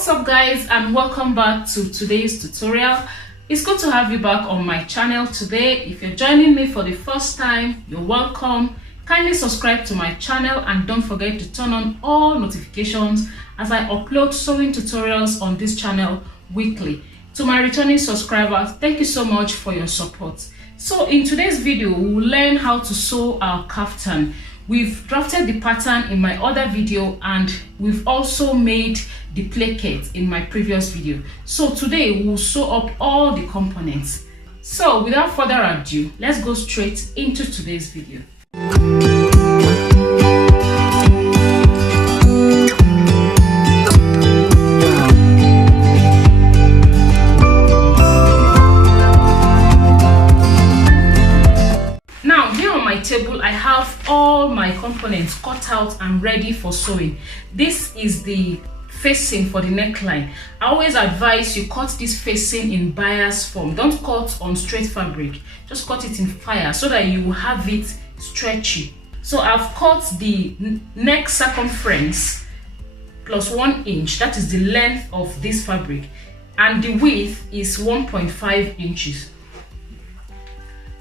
What's up guys, and welcome back to today's tutorial. It's good to have you back on my channel today. If you're joining me for the first time, you're welcome. Kindly subscribe to my channel and don't forget to turn on all notifications as I upload sewing tutorials on this channel weekly. To my returning subscribers, thank you so much for your support. So in today's video, we'll learn how to sew our kaftan. We've drafted the pattern in my other video and we've also made the placket in my previous video. So today we'll sew up all the components. So without further ado, let's go straight into today's video. Table, I have all my components cut out and ready for sewing. This is the facing for the neckline. I always advise you cut this facing in bias form. Don't cut on straight fabric, just cut it in fire so that you will have it stretchy. So I've cut the neck circumference plus 1 inch, that is the length of this fabric, and the width is 1.5 inches.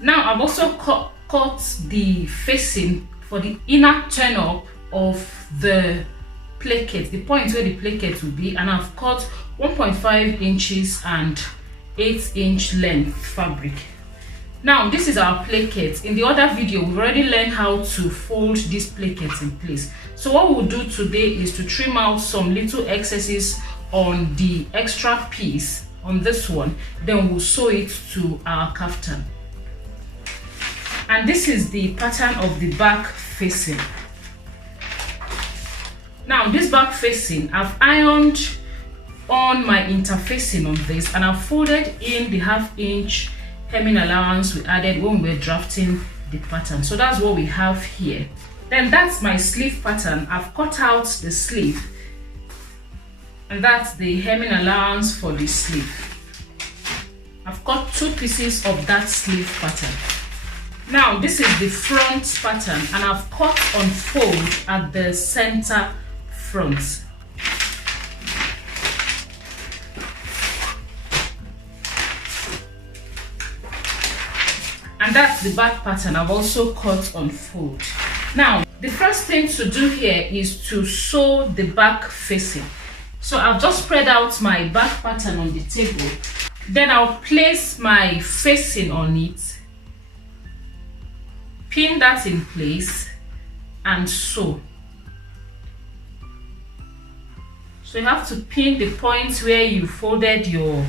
Now I've also cut the facing for the inner turn up of the placket, the point where the placket will be, and I've cut 1.5 inches and 8-inch length fabric. Now this is our placket. In the other video we've already learned how to fold these plackets in place. So what we'll do today is to trim out some little excesses on the extra piece on this one, then we'll sew it to our kaftan. And this is the pattern of the back facing. Now this back facing, I've ironed on my interfacing on this and I've folded in the 1/2 inch hemming allowance we added when we were drafting the pattern. So that's what we have here. Then that's my sleeve pattern. I've cut out the sleeve and that's the hemming allowance for the sleeve. I've cut 2 pieces of that sleeve pattern. Now this is the front pattern and I've cut on fold at the center front. And that's the back pattern. I've also cut on fold. Now the first thing to do here is to sew the back facing. So I've just spread out my back pattern on the table. Then I'll place my facing on it, pin that in place and sew. So you have to pin the point where you folded your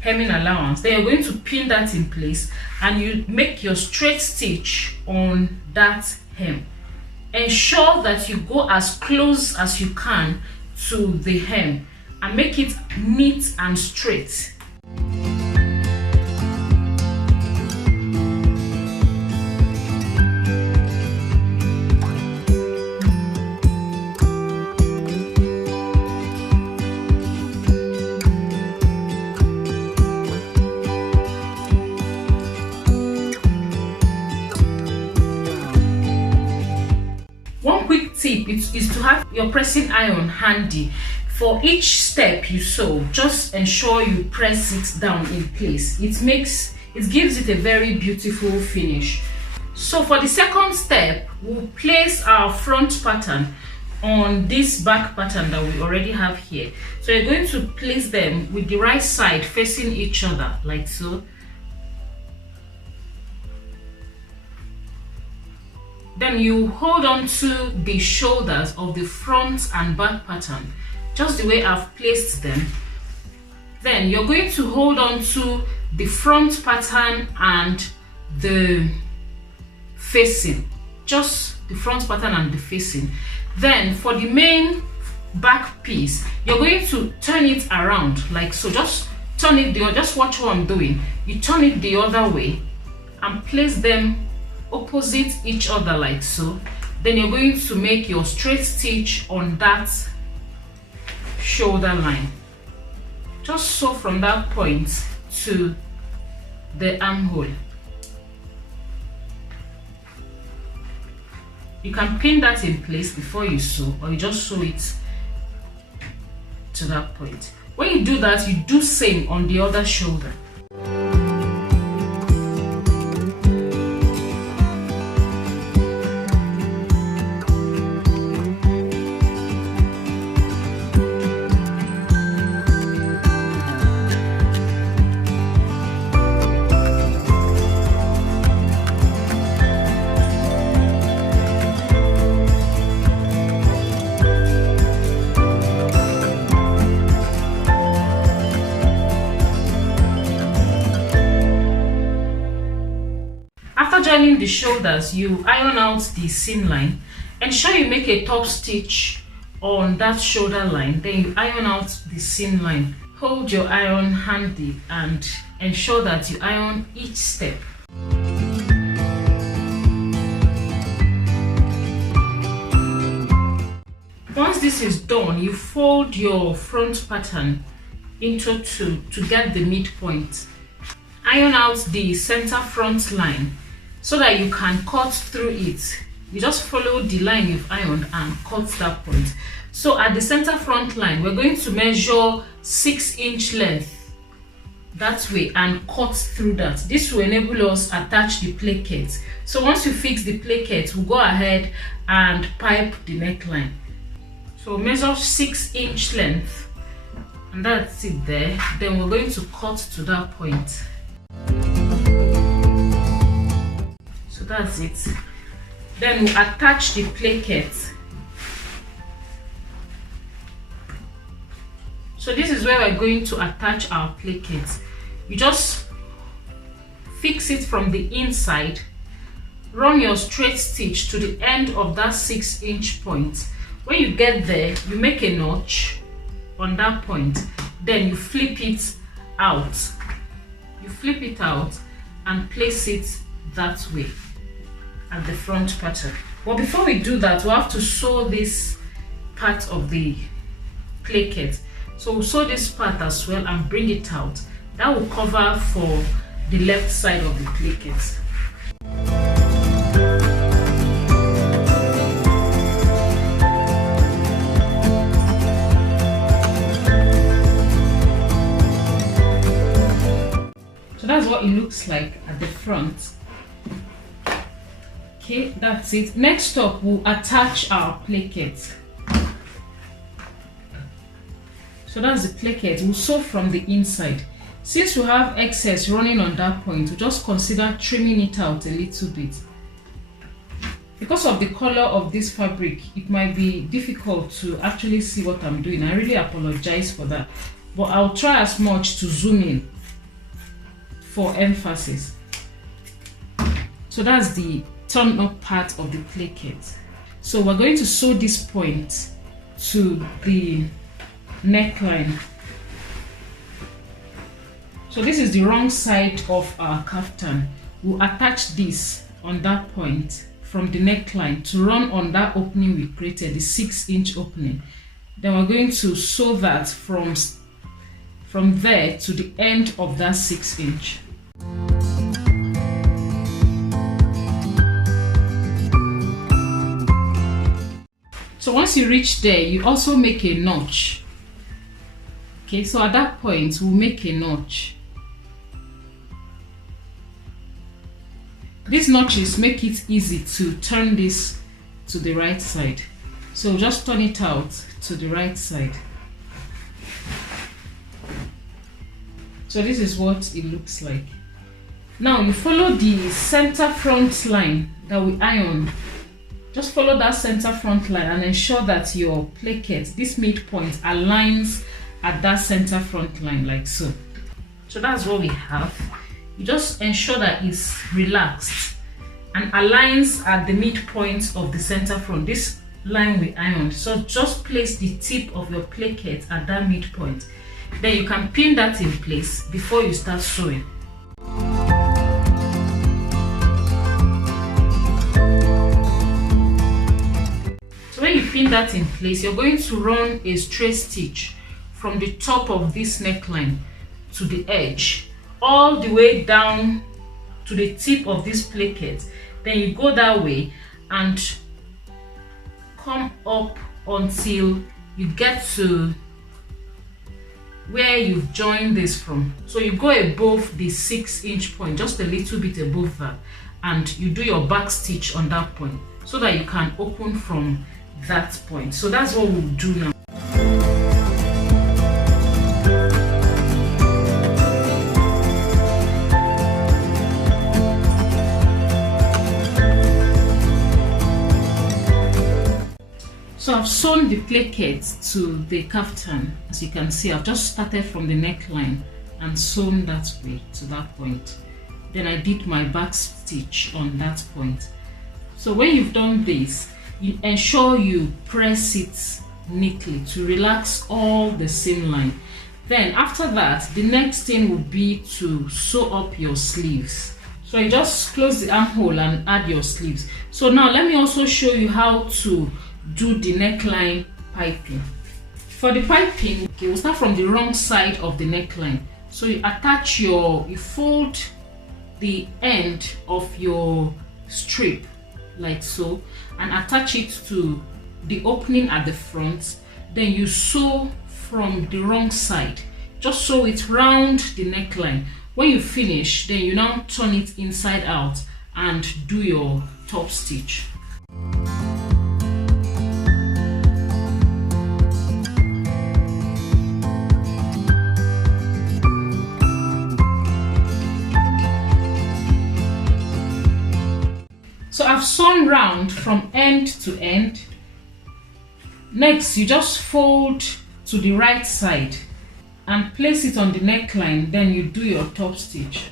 hemming allowance. Then you're going to pin that in place and you make your straight stitch on that hem. Ensure that you go as close as you can to the hem and make it neat and straight. One quick tip is to have your pressing iron handy. For each step you sew, just ensure you press it down in place. It gives it a very beautiful finish. So for the second step, we'll place our front pattern on this back pattern that we already have here. So you're going to place them with the right side facing each other like so. Then you hold on to the shoulders of the front and back pattern, just the way I've placed them. Then you're going to hold on to the front pattern and the facing, just the front pattern and the facing. Then for the main back piece, you're going to turn it around like so. Just turn it, just watch what I'm doing. You turn it the other way and place them opposite each other like so. Then you're going to make your straight stitch on that shoulder line. Just sew from that point to the armhole. You can pin that in place before you sew, or you just sew it to that point. When you do that, you do same on the other shoulder. After joining the shoulders, you iron out the seam line. Ensure you make a top stitch on that shoulder line, then you iron out the seam line. Hold your iron handy and ensure that you iron each step. Once this is done, you fold your front pattern into two to get the midpoint. Iron out the center front line so that you can cut through it. You just follow the line you've ironed and cut that point. So at the center front line, we're going to measure 6-inch length that way and cut through that. This will enable us attach the placket. So once you fix the placket, we'll go ahead and pipe the neckline. So measure 6-inch length, and that's it there. Then we're going to cut to that point. So that's it. Then we attach the placket. So this is where we're going to attach our placket. You just fix it from the inside, run your straight stitch to the end of that 6-inch point. When you get there, you make a notch on that point, then you flip it out. You flip it out and place it that way at the front pattern. But before we do that, we have to sew this part of the placket. So we'll sew this part as well and bring it out. That will cover for the left side of the placket. So that's what it looks like at the front. Okay, that's it. Next up, we'll attach our placket. So that's the placket. We'll sew from the inside. Since we have excess running on that point, we'll just consider trimming it out a little bit. Because of the color of this fabric, it might be difficult to actually see what I'm doing. I really apologize for that. But I'll try as much to zoom in for emphasis. So that's the turn up part of the placket. So we're going to sew this point to the neckline. So this is the wrong side of our kaftan. We'll attach this on that point from the neckline to run on that opening we created, the 6-inch opening. Then we're going to sew that from there to the end of that 6-inch. So once you reach there, you also make a notch. Okay, so at that point, we'll make a notch. These notches make it easy to turn this to the right side. So just turn it out to the right side. So this is what it looks like. Now you follow the center front line that we ironed. Just follow that center front line and ensure that your placket, this midpoint, aligns at that center front line like so. So that's what we have. You just ensure that it's relaxed and aligns at the midpoint of the center front. This line we ironed. So just place the tip of your placket at that midpoint. Then you can pin that in place before you start sewing. So when you pin that in place, you're going to run a straight stitch from the top of this neckline to the edge, all the way down to the tip of this placket. Then you go that way and come up until you get to where you've joined this from. So you go above the 6-inch point, just a little bit above that, and you do your back stitch on that point so that you can open from that point. So that's what we'll do now. So I've sewn the plackets to the kaftan. As you can see, I've just started from the neckline and sewn that way to that point. Then I did my back stitch on that point. So when you've done this, you ensure you press it neatly to relax all the seam line. Then after that, the next thing would be to sew up your sleeves. So you just close the armhole and add your sleeves. So now let me also show you how to do the neckline piping. For the piping, okay, we'll start from the wrong side of the neckline. So you fold the end of your strip like so and attach it to the opening at the front. Then you sew from the wrong side. Just sew it round the neckline. When you finish, then you now turn it inside out and do your top stitch. So I've sewn round from end to end. Next, you just fold to the right side and place it on the neckline. Then you do your top stitch.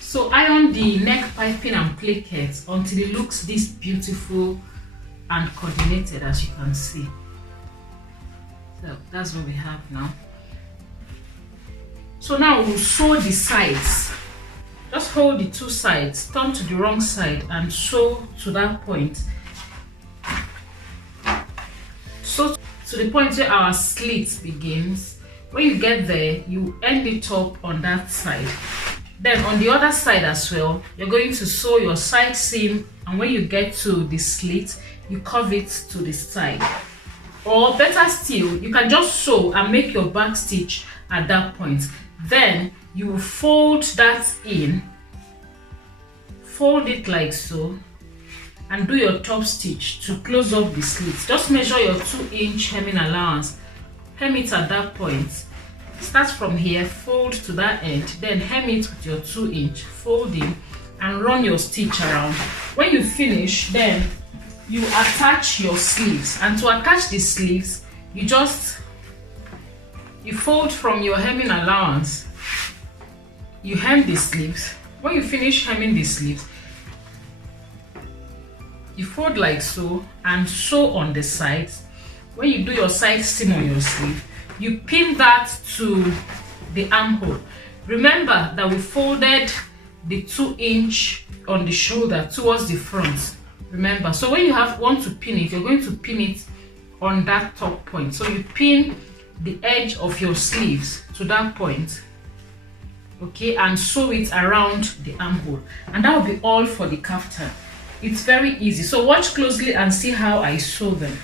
So iron the neck piping and plackets until it looks this beautiful and coordinated, as you can see. So that's what we have now. So now we'll sew the sides. Just hold the two sides, turn to the wrong side and sew to that point. Sew to the point where our slit begins. When you get there, you end it up on that side. Then on the other side as well, you're going to sew your side seam, and when you get to the slit, you curve it to the side. Or better still, you can just sew and make your back stitch at that point. Then you will fold that in, fold it like so, and do your top stitch to close up the slit. Just measure your 2-inch hemming allowance, hem it at that point. Start from here, fold to that end, then hem it with your 2-inch, fold in and run your stitch around. When you finish, then you attach your sleeves. And to attach the sleeves, you fold from your hemming allowance, you hem the sleeves. When you finish hemming the sleeves, you fold like so and sew on the sides. When you do your side seam on your sleeve, you pin that to the armhole. Remember that we folded the 2-inch on the shoulder towards the front. Remember, so when you want to pin it, you're going to pin it on that top point. So you pin the edge of your sleeves to that point, okay, and sew it around the armhole. And that will be all for the kaftan. It's very easy. So watch closely and see how I sew them.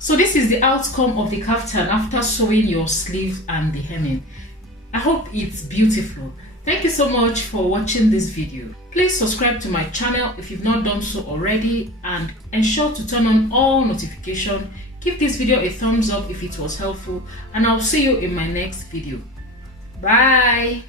So this is the outcome of the kaftan after sewing your sleeve and the hemming. I hope it's beautiful. Thank you so much for watching this video. Please subscribe to my channel if you've not done so already, and ensure to turn on all notifications Give this video a thumbs up if it was helpful, and I'll see you in my next video. Bye.